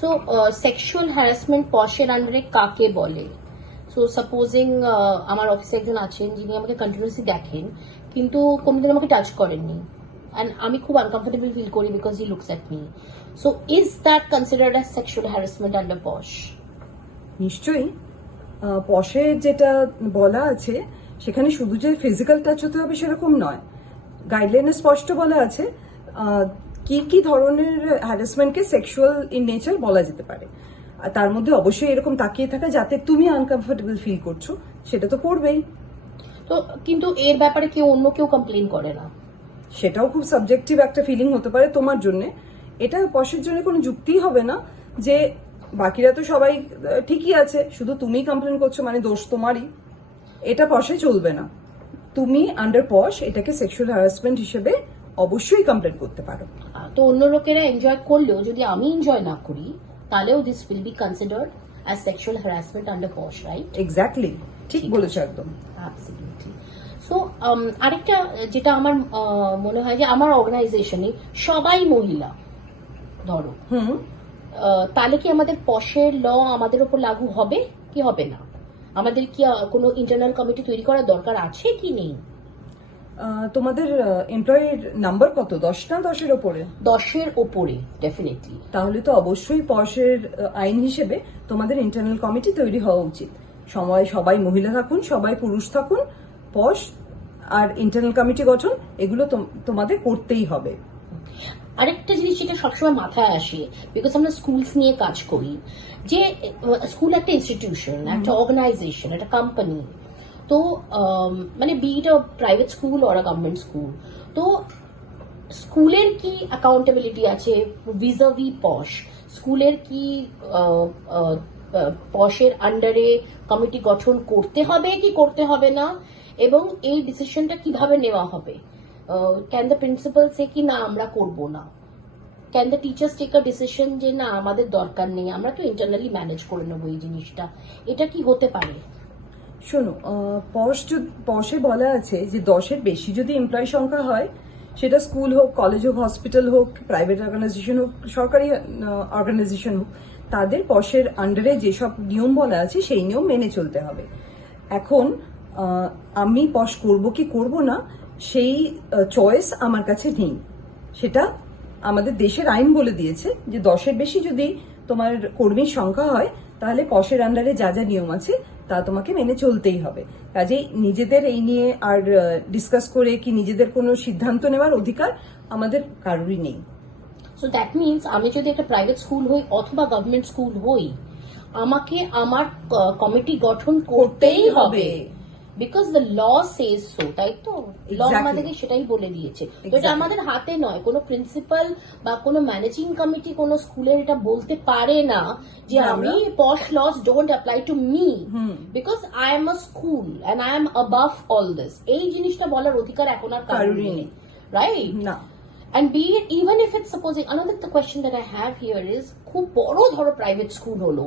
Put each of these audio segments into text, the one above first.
So sexual harassment পশের আন্ডারে কাকে বলে? সো সাপোজিং আমার অফিসে একজন আছেন যিনি আমাকে কন্টিনিউসলি দেখেন কিন্তু কোনোদিন আমাকে টাচ করেননি, অ্যান্ড আমি খুব আনকমফোর্টেবল ফিল করি because he looks at me. So is that considered as sexual harassment under POSH? নিশ্চয়ই। পশে যেটা বলা আছে সেখানে শুধু যে ফিজিক্যাল টাচ হতে হবে সেরকম নয়, গাইডলাইনে স্পষ্ট বলা আছে কি কি ধরনের হ্যারাসমেন্টকে সেক্সুয়াল ইন নেচার বলা যেতে পারে। আর তার মধ্যে অবশ্যই এরকম তাকিয়ে থাকা যাতে তুমি আনকমফোর্টেবল ফিল করছো সেটা তো পড়বেই। তো কিন্তু এর ব্যাপারে অন্য কেউ কমপ্লেন করে না? সেটাও খুব সাবজেক্টিভ একটা ফিলিং হতে পারে তোমার জন্য। এটা পশের জন্য কোনো যুক্তিই হবে না যে বাকিরা তো সবাই ঠিকই আছে, শুধু তুমিই কমপ্লেন করছো মানে দোষ তোমারই। এটা পশে চলবে না। তুমি আন্ডার পশ এটাকে সেক্সুয়াল হ্যারাসমেন্ট হিসেবে অবশ্যই কমপ্লেন করতে পারো। তো অন্য লোকেরা এনজয় করলেও যদি আমি এনজয় না করি তাহলেও this will be considered as sexual harassment under posh, right? Exactly, ঠিক বলেছো একদম। অ্যাবসলিউটলি। সো আরেকটা যেটা আমার মনে হয় যে আমার অর্গানাইজেশনে সবাই মহিলা ধরো, তাহলে কি আমাদের পশের ল আমাদের উপর লাগু হবে কি হবে না? আমাদের কি কোনো ইন্টারনাল কমিটি তৈরি করার দরকার আছে কি নেই? তোমাদের এমপ্লয়ের নাম্বার কত, 10 না 10-এর ওপরে? 10-এর ওপরে ডেফিনেটলি। তাহলে তো অবশ্যই পশের আইন হিসেবে তোমাদের ইন্টারনাল কমিটি তৈরি হওয়া উচিত। সবাই মহিলা থাকুন, সবাই পুরুষ থাকুন, পশ আর ইন্টারনাল কমিটি গঠন এগুলো তোমাদের করতেই হবে। আরেকটা জিনিস যেটা সবসময় মাথায় আসে, বিকজ আমরা স্কুলস নিয়ে কাজ করি, যে স্কুল একটা ইনস্টিটিউশন, একটা অর্গানাইজেশন, একটা কোম্পানি। তো মানে be it a private school or a government school, তো স্কুলের কি অ্যাকাউন্টেবিলিটি আছে ভিজাভি পশ? স্কুলের কি পশের আন্ডারে কমিটি গঠন করতে হবে কি করতে হবে না, এবং এই ডিসিশনটা কিভাবে নেওয়া হবে? ক্যান দ্য প্রিন্সিপাল সে কি না আমরা করব না? Can the teachers take a decision যে না আমাদের দরকার নেই, আমরা তো ইন্টারনালি ম্যানেজ করে নেবো এই জিনিসটা? এটা কি হতে পারে? শোনো, পশে বলা আছে যে 10-এর বেশি যদি এমপ্লয় সংখ্যা হয়, সেটা স্কুল হোক, কলেজ হোক, হসপিটাল হোক, প্রাইভেট অর্গানাইজেশন হোক, সরকারি অর্গানাইজেশন হোক, তাদের পশের আন্ডারে যেসব নিয়ম বলা আছে সেই নিয়ম মেনে চলতে হবে। এখন আমি পশ করব কি করব না সেই চয়েস আমার কাছে নেই। সেটা আমাদের দেশের আইন বলে দিয়েছে যে 10-এর বেশি যদি তোমার কর্মীর সংখ্যা হয় তাহলে পশের আন্ডারে যা যা নিয়ম আছে তা তোমাকে মেনে চলতেই হবে। কাজেই নিজেদের এই নিয়ে আর ডিসকাস করে কি নিজেদের কোনো সিদ্ধান্ত নেওয়ার অধিকার আমাদের কারোরই নেই। সো দ্যাট মিনস আমি যদি একটা প্রাইভেট স্কুল হই অথবা গভর্নমেন্ট স্কুল হই, আমাকে আমার কমিটি গঠন করতেই হবে, because the law says so, তাই তো? ল আমাদেরকে সেটাই বলে দিয়েছে। তো এটা আমাদের হাতে নয়। কোনো প্রিন্সিপাল বা কোনো ম্যানেজিং কমিটি কোনো স্কুলের এটা বলতে পারে না যে আমি POSH laws don't apply to me because I am a school and I am above all this. এই জিনিসটা বলার অধিকার এখন আর কারোর নেই, রাইট? না। And be it even if it's supposing, another the question that I have here is, খুব বড় ধরো প্রাইভেট স্কুল হলো,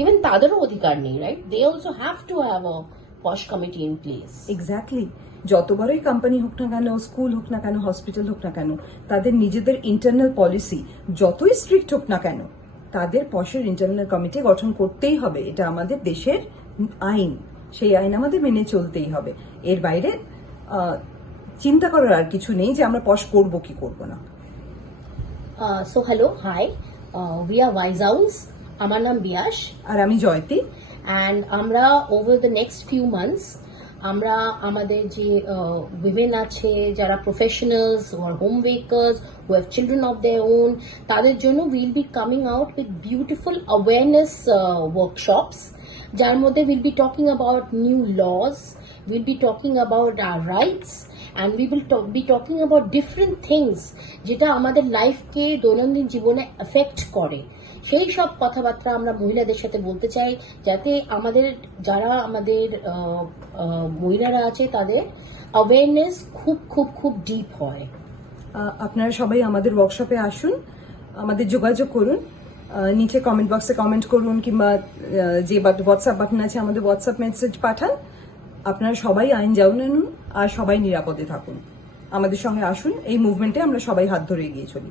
ইভেন তাদেরও অধিকার নেই, right? They also have to have a posh committee in place. Exactly. যত বড়ই কোম্পানি হোক না কেন, স্কুল হোক না কেন, হসপিটাল হোক না কেন, তাদের নিজেদের ইন্টারনাল পলিসি যতই স্ট্রিক্ট হোক না কেন, তাদের পশের ইন্টারনাল কমিটি গঠন করতেই হবে। এটা আমাদের দেশের আইন, সেই আইন আমাদের মেনে চলতেই হবে। এর বাইরে চিন্তা করার আর কিছু নেই যে আমরা পশ করব কি করব না। So hello, hi, we are Wise Owls. আমার নাম বিয়াস আর আমি জয়তী। and আমরা over the next few months আমরা আমাদের যে women আছে যারা professionals who are homemakers who have children of their own, তাদের জন্য we'll be coming out with beautiful awareness workshops, যার মধ্যে we'll be talking about new laws, we'll be talking about our rights, and we will be talking about different things যেটা আমাদের লাইফকে দৈনন্দিন জীবনে effect করে। সেই সব কথাবার্তা আমরা মহিলাদের সাথে বলতে চাই, যাতে আমাদের যারা আমাদের মহিলারা আছে তাদের অ্যাওয়ারনেস খুব খুব খুব ডিপ হয়। আপনারা সবাই আমাদের ওয়ার্কশপে আসুন, আমাদের যোগাযোগ করুন, নিচে কমেন্ট বক্সে কমেন্ট করুন, কিংবা যে হোয়াটসঅ্যাপ বাটন আছে আমাদের হোয়াটসঅ্যাপ মেসেজ পাঠান। আপনারা সবাই আইন জানুন আর সবাই নিরাপদে থাকুন। আমাদের সঙ্গে আসুন, এই মুভমেন্টে আমরা সবাই হাত ধরে এগিয়ে চলি।